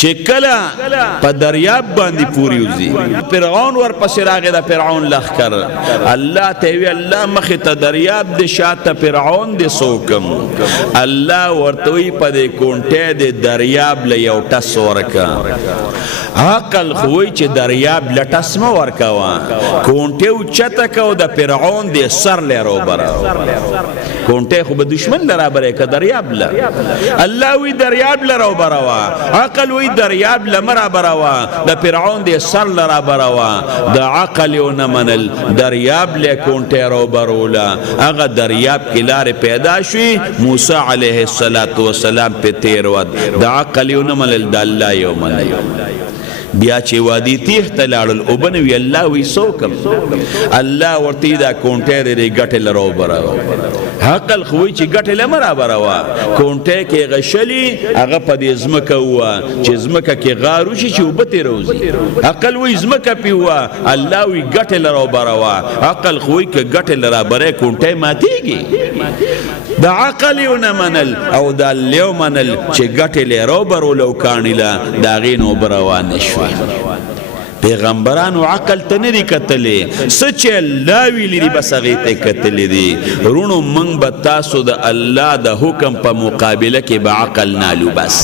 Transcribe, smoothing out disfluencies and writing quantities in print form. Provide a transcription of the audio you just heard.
چې کله په دریاب باندې پوری وزي فرعون ور پسې راغی د فرعون لخر الله ته وی الله مخې ته دریاب د شاته فرعون د سوکم الله ورته وی په دې کونټه د دریاب له یو ټس ورکا عقل خوې چې دریاب لټس مو ورکوا کونټه او چته کو د فرعون د سر له روبره کونټه خو به دشمن لرا بره ک دریاب ل الله وی دریاب ل روبره وا عقل وی دریاب لمرا بروا د فرعون د سر لرا بروا د عقل یو نمنل دریاب له کونټه رو برولا هغه دریاب کلار پیدا شوی موسی علیه السلام په تیر ود د عقل یو نمنل د الله یو من بیا چې وادي تیه تلاړل او بنوي الله وی سوکم الله ورته دا کونټه لري ګټه لرو بروا عقل خوې چې ګټه لمرا بروا کونټه کې غشلی هغه په دې زمکه وا چې زمکه کې غارو شي چې وبته روزي عقل وی زمکه پیوا الله وی ګټه لرو بروا عقل خوې کې ګټه لرا بره کونټه ماتيږي د عقل یو نمنل او د لیو منل چې ګټه لرو برو لو کانیلا دا غینو بروا نشو پیغمبرانو عقل ته نه کتلې سچ الله ویلي بس هغه ته کتلې دي رونو من به تاسو د الله د حکم په مقابله کې به عقل نالو بس